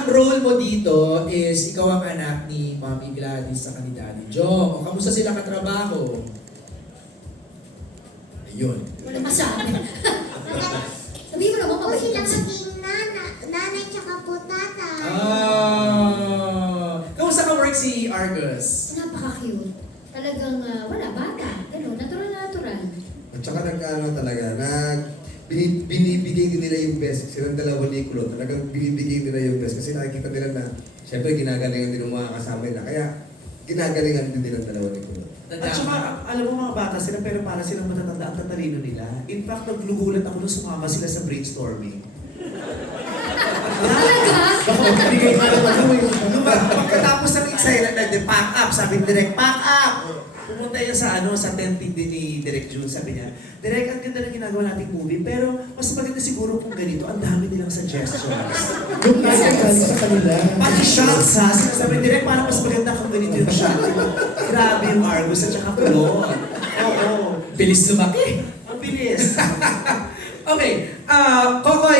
ang role mo dito is ikaw ang anak ni Mommy Gladys sa ni Daddy Jong. O kamusta sila katrabaho? Ayun. Wala masabi. Sabihin mo naman, Po mabait sila ka. maging nanay tsaka po tatay. Kamusta ka work si Argus? Napaka-cute. Talagang wala, bata. Ganun, natural. At saka talaga, binibigay din nila yung best. Silang dalawa ni Kulo, talagang binibigay nila yung best. Kasi nakikita nila na, syempre ginagalingan din ng mga kasama nila. Kaya, ginagalingan din nila ang dalawa ni Kulo. At saka, alam mo mga bata sila, pero para silang matatanda ang tatalino nila. In fact, naglugulat ako nung sumama sila sa brainstorming. Talaga? Baka magbigay ka naman Pagkatapos ng excited na, pack up, sabi ni Direk, pack up! Pumunta yan sa tent din ni Direk June, sabi niya, Direk, ang ganda ng ginagawa nating movie, pero mas maganda siguro kung ganito, ang dami nilang suggestions. Yung nasa galing sa kanila. Pati shots ha, sabi ni Direk, parang mas maganda kung ganito yung shot. Grabe yung Argus at saka Kulot. Oo, Bilis lumaki. ang bilis. Okay, Kokoy,